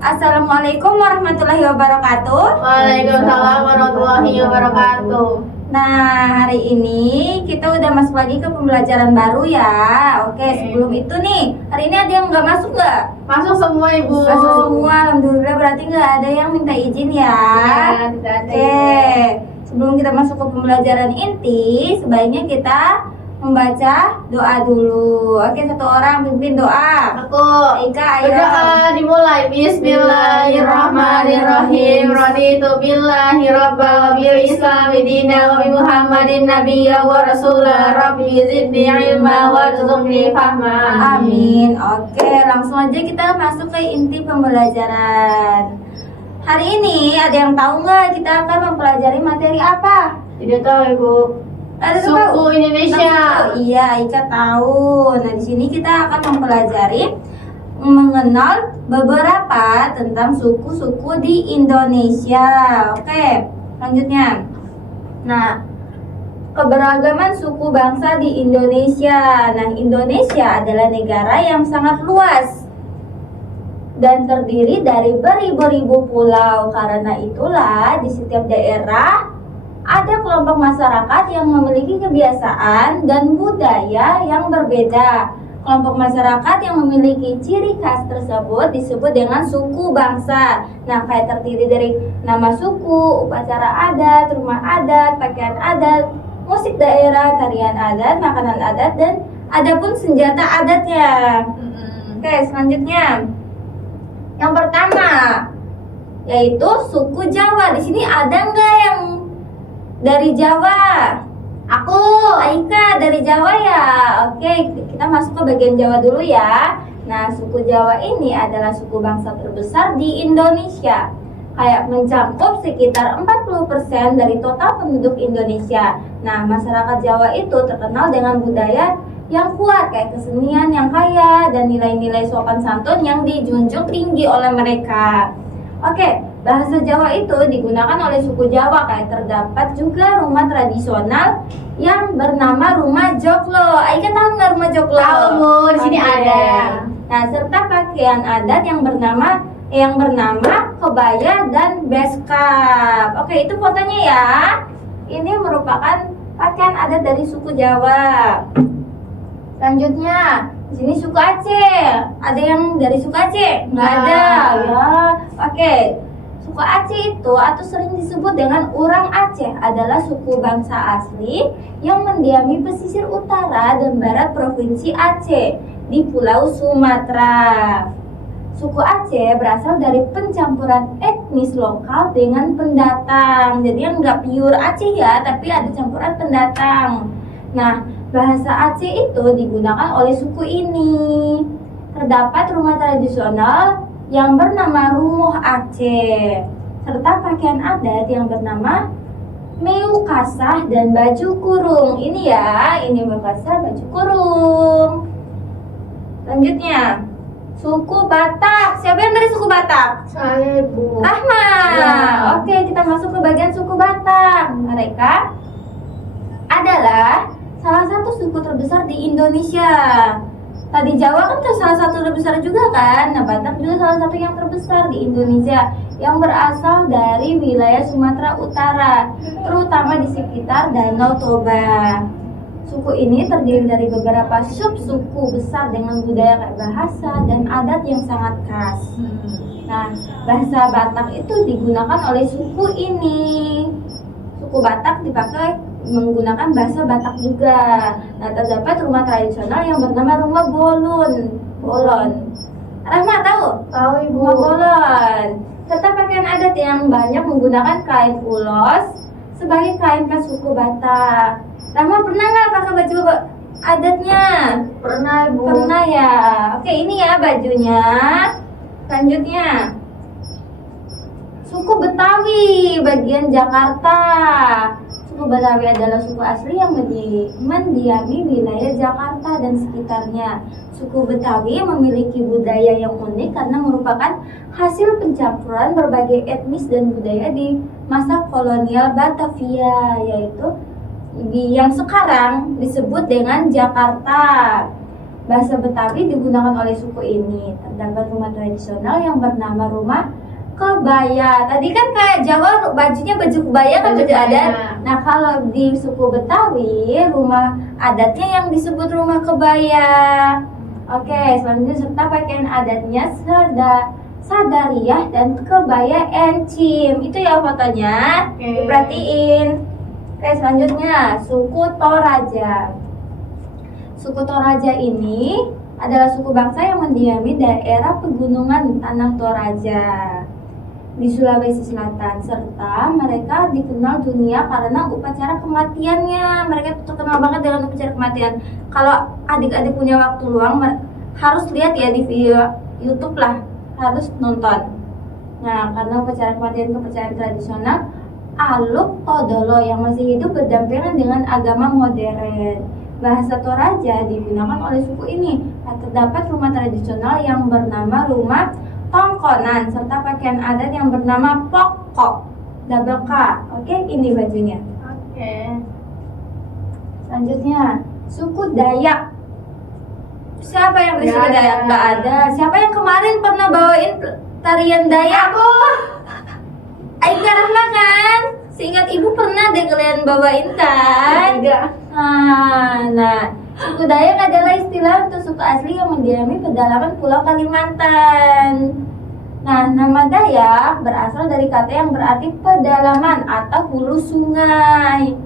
Assalamualaikum warahmatullahi wabarakatuh. Waalaikumsalam warahmatullahi wabarakatuh. Nah, hari ini kita udah masuk lagi ke pembelajaran baru ya. Oke, sebelum itu nih, hari ini ada yang nggak masuk nggak? Masuk semua Ibu. Masuk semua, alhamdulillah. Berarti nggak ada yang minta izin ya? Ya, tidak ada. Oke, sebelum kita masuk ke pembelajaran inti, sebaiknya kita membaca doa dulu. Oke, satu orang pimpin doa. Aku Ika, ayo. berdoa dimulai. Bismillahirrahmanirrahim. Raditu billahi rabba wa bil islami dina wa bi Muhammadin nabiyya wa rasula. Rabbi zidni ilma warzuqni fahma. Amin. Oke, langsung aja kita masuk ke inti pembelajaran. Hari ini ada yang tahu nggak kita akan mempelajari materi apa? Tidak tahu Ibu. Ada yang Suku tahu? Indonesia. Iya, Ika tahu. Nah, di sini kita akan mempelajari mengenal beberapa tentang suku-suku di Indonesia. Oke, selanjutnya. Nah, keberagaman suku bangsa di Indonesia. Nah, Indonesia adalah negara yang sangat luas dan terdiri dari beribu-ribu pulau. Karena itulah di setiap daerah ada kelompok masyarakat yang memiliki kebiasaan dan budaya yang berbeda. Kelompok masyarakat yang memiliki ciri khas tersebut disebut dengan suku bangsa. Nah, kayak terdiri dari nama suku, upacara adat, rumah adat, pakaian adat, musik daerah, tarian adat, makanan adat, dan adapun senjata adatnya. Oke, selanjutnya. Yang pertama yaitu suku Jawa. Di sini ada nggak yang dari Jawa? Aku. Aika dari Jawa ya. Oke, kita masuk ke bagian Jawa dulu ya. Nah, suku Jawa ini adalah suku bangsa terbesar di Indonesia. Kayak mencakup sekitar 40% dari total penduduk Indonesia. Nah, masyarakat Jawa itu terkenal dengan budaya yang kuat, kayak kesenian yang kaya dan nilai-nilai sopan santun yang dijunjung tinggi oleh mereka. Oke, bahasa Jawa itu digunakan oleh suku Jawa, kayak terdapat juga rumah tradisional yang bernama rumah joglo. Aika tahu nggak rumah joglo? Tahu Bu, di sini Oke. ada. Nah, serta pakaian adat yang bernama kebaya dan beskap. Oke, itu fotonya ya. Ini merupakan pakaian adat dari suku Jawa. Selanjutnya, di sini suku Aceh. Ada yang dari suku Aceh? Nggak ada. Ya, oke. Suku Aceh itu atau sering disebut dengan orang Aceh adalah suku bangsa asli yang mendiami pesisir utara dan barat provinsi Aceh di Pulau Sumatera. Suku Aceh berasal dari pencampuran etnis lokal dengan pendatang. Jadi yang nggak pure Aceh ya, tapi ada campuran pendatang. Nah, bahasa Aceh itu digunakan oleh suku ini. Terdapat rumah tradisional yang bernama Rumuh Aceh, serta pakaian adat yang bernama Meu Kasah dan baju kurung. Ini ya, ini Meu Kasah, baju kurung. Selanjutnya, suku Batak. Siapa yang dari suku Batak? Saya Ibu. Ahmad. Ya. Oke, kita masuk ke bagian suku Batak. Mereka adalah salah satu suku terbesar di Indonesia. Tadi Jawa kan salah satu terbesar juga kan. Nah, Batak juga salah satu yang terbesar di Indonesia, yang berasal dari wilayah Sumatera Utara, terutama di sekitar Danau Toba. Suku ini terdiri dari beberapa sub-suku besar dengan budaya kayak bahasa dan adat yang sangat khas. Nah, bahasa Batak itu digunakan oleh suku ini. Suku Batak dipakai menggunakan bahasa Batak juga. Nah, terdapat rumah tradisional yang bernama rumah bolon. Rahma tahu? Tahu Ibu. Rumah bolon. Serta pakaian adat yang banyak menggunakan kain ulos sebagai kain khas suku Batak. Rahma pernah nggak pakai baju adatnya? Pernah Ibu. Pernah ya. Oke, ini ya bajunya. Selanjutnya, suku Betawi bagian Jakarta. Suku Betawi adalah suku asli yang mendiami wilayah Jakarta dan sekitarnya. Suku Betawi memiliki budaya yang unik karena merupakan hasil pencampuran berbagai etnis dan budaya di masa kolonial Batavia, yaitu yang sekarang disebut dengan Jakarta. Bahasa Betawi digunakan oleh suku ini. Terdapat rumah tradisional yang bernama rumah kebaya. Tadi kan kayak Jawa bajunya baju kebaya kan, Baju baju adat. kebaya. Nah, kalau di suku Betawi, rumah adatnya yang disebut rumah kebaya. Oke, selanjutnya serta pakaian adatnya sadariyah dan kebaya encim. Itu ya fotonya. Oke. Diperhatiin. Oke, selanjutnya suku Toraja. Suku Toraja ini adalah suku bangsa yang mendiami daerah pegunungan Tanah Toraja di Sulawesi Selatan, serta mereka dikenal dunia karena upacara kematiannya. Mereka terkenal banget dengan upacara kematian. Kalau adik-adik punya waktu luang harus lihat ya di video YouTube lah, harus nonton. Nah, karena upacara kematian kepercayaan tradisional Aluk Todolo yang masih hidup berdampingan dengan agama modern. Bahasa Toraja digunakan oleh suku ini. Terdapat rumah tradisional yang bernama rumah tongkonan serta pakaian adat yang bernama pokok, double K. Oke, ini bajunya. Oke. Selanjutnya, suku Dayak. Siapa yang dari suku Nggak Dayak? ada. Nggak ada. Siapa yang kemarin pernah bawain tarian Dayak? Aku. Aika Rahma kan? Seingat ibu pernah deh kalian bawain kan? Tidak. Nah, suku Dayak adalah istilah untuk suku asli yang mendiami pedalaman Pulau Kalimantan. Nah, nama Dayak berasal dari kata yang berarti pedalaman atau hulu sungai.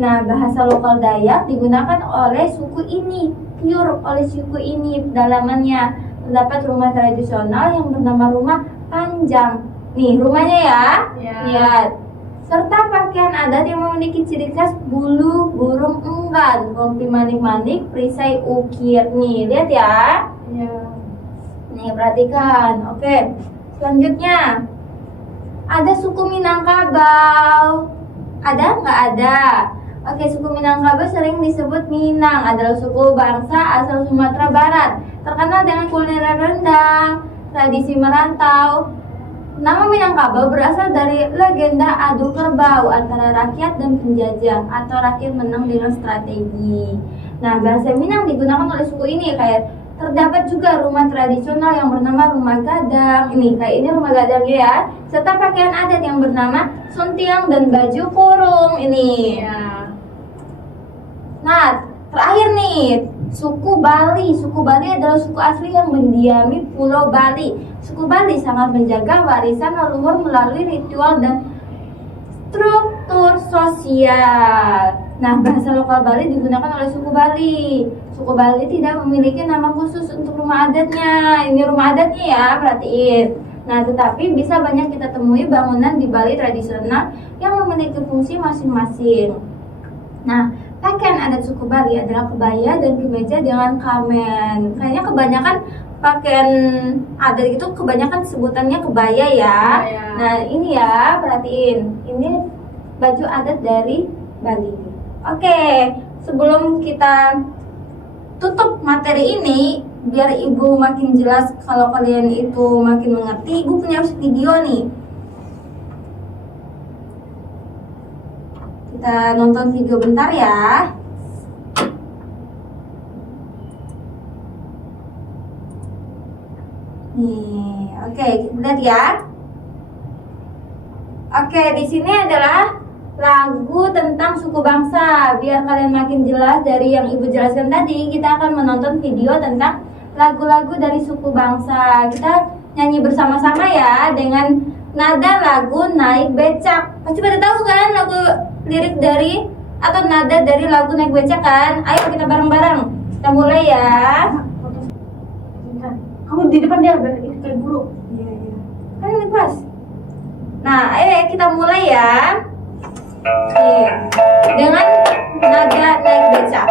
Nah, bahasa lokal Dayak digunakan oleh suku ini, pure oleh suku ini pedalamannya. Terdapat rumah tradisional yang bernama rumah panjang. Nih, rumahnya ya. Ya. Lihat. Serta pakaian adat yang memiliki ciri khas bulu burung enggan, rompi manik-manik, perisai ukir. Nih, lihat ya. Ya. Nih, perhatikan. Oke. Selanjutnya, ada suku Minangkabau. Ada nggak ada? Oke, suku Minangkabau sering disebut Minang, adalah suku bangsa asal Sumatera Barat, terkenal dengan kuliner rendang, tradisi merantau. Nama Minangkabau berasal dari legenda adu kerbau antara rakyat dan penjajah atau rakyat menang dengan strategi. Nah, bahasa Minang digunakan oleh suku ini. Kayak terdapat juga rumah tradisional yang bernama rumah gadang. Ini kayak ini rumah gadang ya. Serta pakaian adat yang bernama suntiang dan baju kurung ini. Ya. Nah, terakhir nih, suku Bali. Suku Bali adalah suku asli yang mendiami Pulau Bali. Suku Bali sangat menjaga warisan leluhur melalui ritual dan struktur sosial. Nah, bahasa lokal Bali digunakan oleh suku Bali. Suku Bali tidak memiliki nama khusus untuk rumah adatnya. Ini rumah adatnya ya, perhatiin. Nah, tetapi bisa banyak kita temui bangunan di Bali tradisional yang memiliki fungsi masing-masing. Nah, pakaian adat suku Bali adalah kebaya dan kemeja dengan kamen. Kayaknya kebanyakan pakaian adat itu kebanyakan sebutannya kebaya ya. Kebaya. Nah, ini ya, perhatiin. Ini baju adat dari Bali. Oke, sebelum kita tutup materi ini, biar ibu makin jelas kalau kalian itu makin mengerti, ibu punya video nih. Kita nonton video bentar ya. Nih, oke, kita lihat ya. Oke, di sini adalah lagu tentang suku bangsa. Biar kalian makin jelas dari yang ibu jelaskan tadi, kita akan menonton video tentang lagu-lagu dari suku bangsa. Kita nyanyi bersama-sama ya dengan nada lagu Naik Becak. Pasti pada tahu kan lagu lirik dari atau nada dari lagu Naik Becak kan? Ayo kita bareng-bareng. Kita mulai ya. Kamu di depan dia kayak guru. Iya, iya. Kan ini pas. Nah, ayo kita mulai ya. Oke. Dengan nada Naik Becak.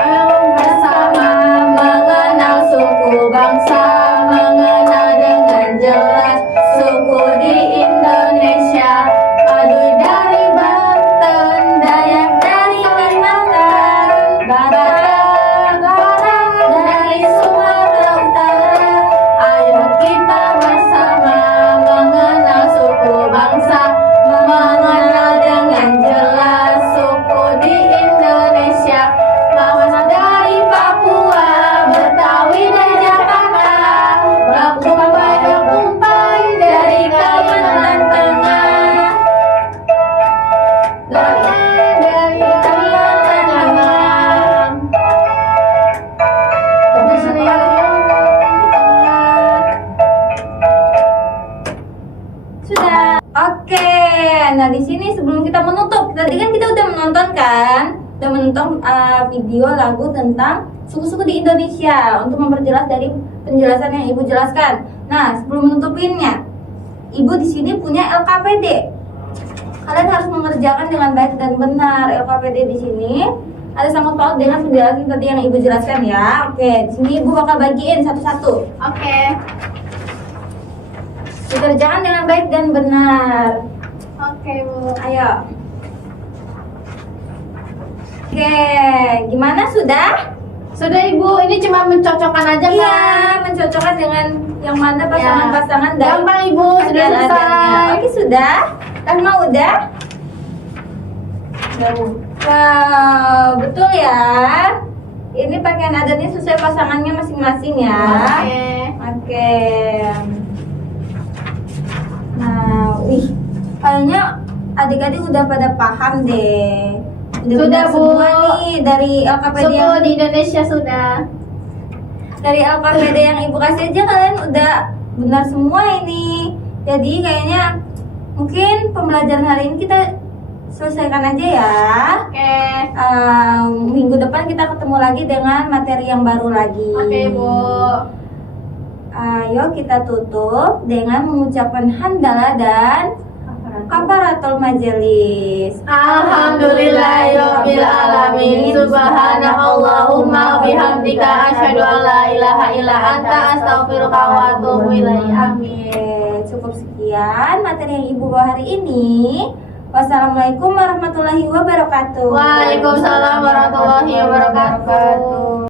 Ayo bersama mengenal suku bangsa, mengenal dengan jelas suku di Indonesia. Baduy dari Banten, Dayak dari Kalimantan, Batak dari Sumatera Utara. Ayo kita bersama mengenal suku bangsa, mengenal dengan jelas nah di sini sebelum kita menutup, tadi kan kita udah menonton kan, udah menonton video lagu tentang suku-suku di Indonesia untuk memperjelas dari penjelasan yang ibu jelaskan. Nah sebelum menutupinnya, ibu di sini punya LKPD. Kalian harus mengerjakan dengan baik dan benar. LKPD di sini ada sangkut paut dengan penjelasan tadi yang ibu jelaskan ya. Oke, di sini ibu bakal bagiin satu-satu. Oke. Dikerjakan dengan baik dan benar. Oke, Bu. Ayo. Oke, gimana sudah? Sudah, Ibu. Ini cuma mencocokkan aja kan? Iya, mencocokkan dengan yang mana pasangan-pasangan dan Gampang, Ibu. Sudah adanya. selesai. Oke, sudah. Rahma udah? Wow, betul ya. Ini pakaian adatnya sesuai pasangannya masing-masing ya. Oke. Oke. Nah, wih, kayaknya adik-adik udah pada paham deh. Sudah, benar Bu. semua nih dari LKPD Suku yang di Indonesia sudah. dari LKPD yang ibu kasih aja kalian udah benar semua ini. Jadi kayaknya mungkin pembelajaran hari ini kita selesaikan aja ya. Oke. Minggu depan kita ketemu lagi dengan materi yang baru lagi. Oke, Bu. Ayo kita tutup dengan mengucapkan hamdalah dan kafaratul majelis. Alhamdulillahirabbil alamin. Subhanakallahumma bihamdika asyhadu an la ilaha illa anta astaghfiruka wa atubu ilaik. Amin. Oke, cukup sekian materi yang ibu bawa hari ini. Wassalamualaikum warahmatullahi wabarakatuh. Waalaikumsalam warahmatullahi wabarakatuh.